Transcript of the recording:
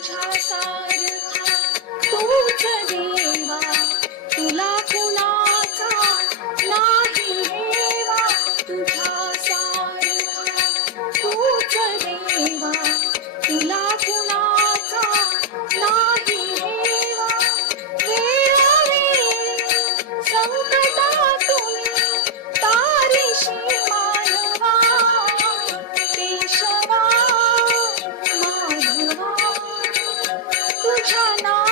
Oh, Krishna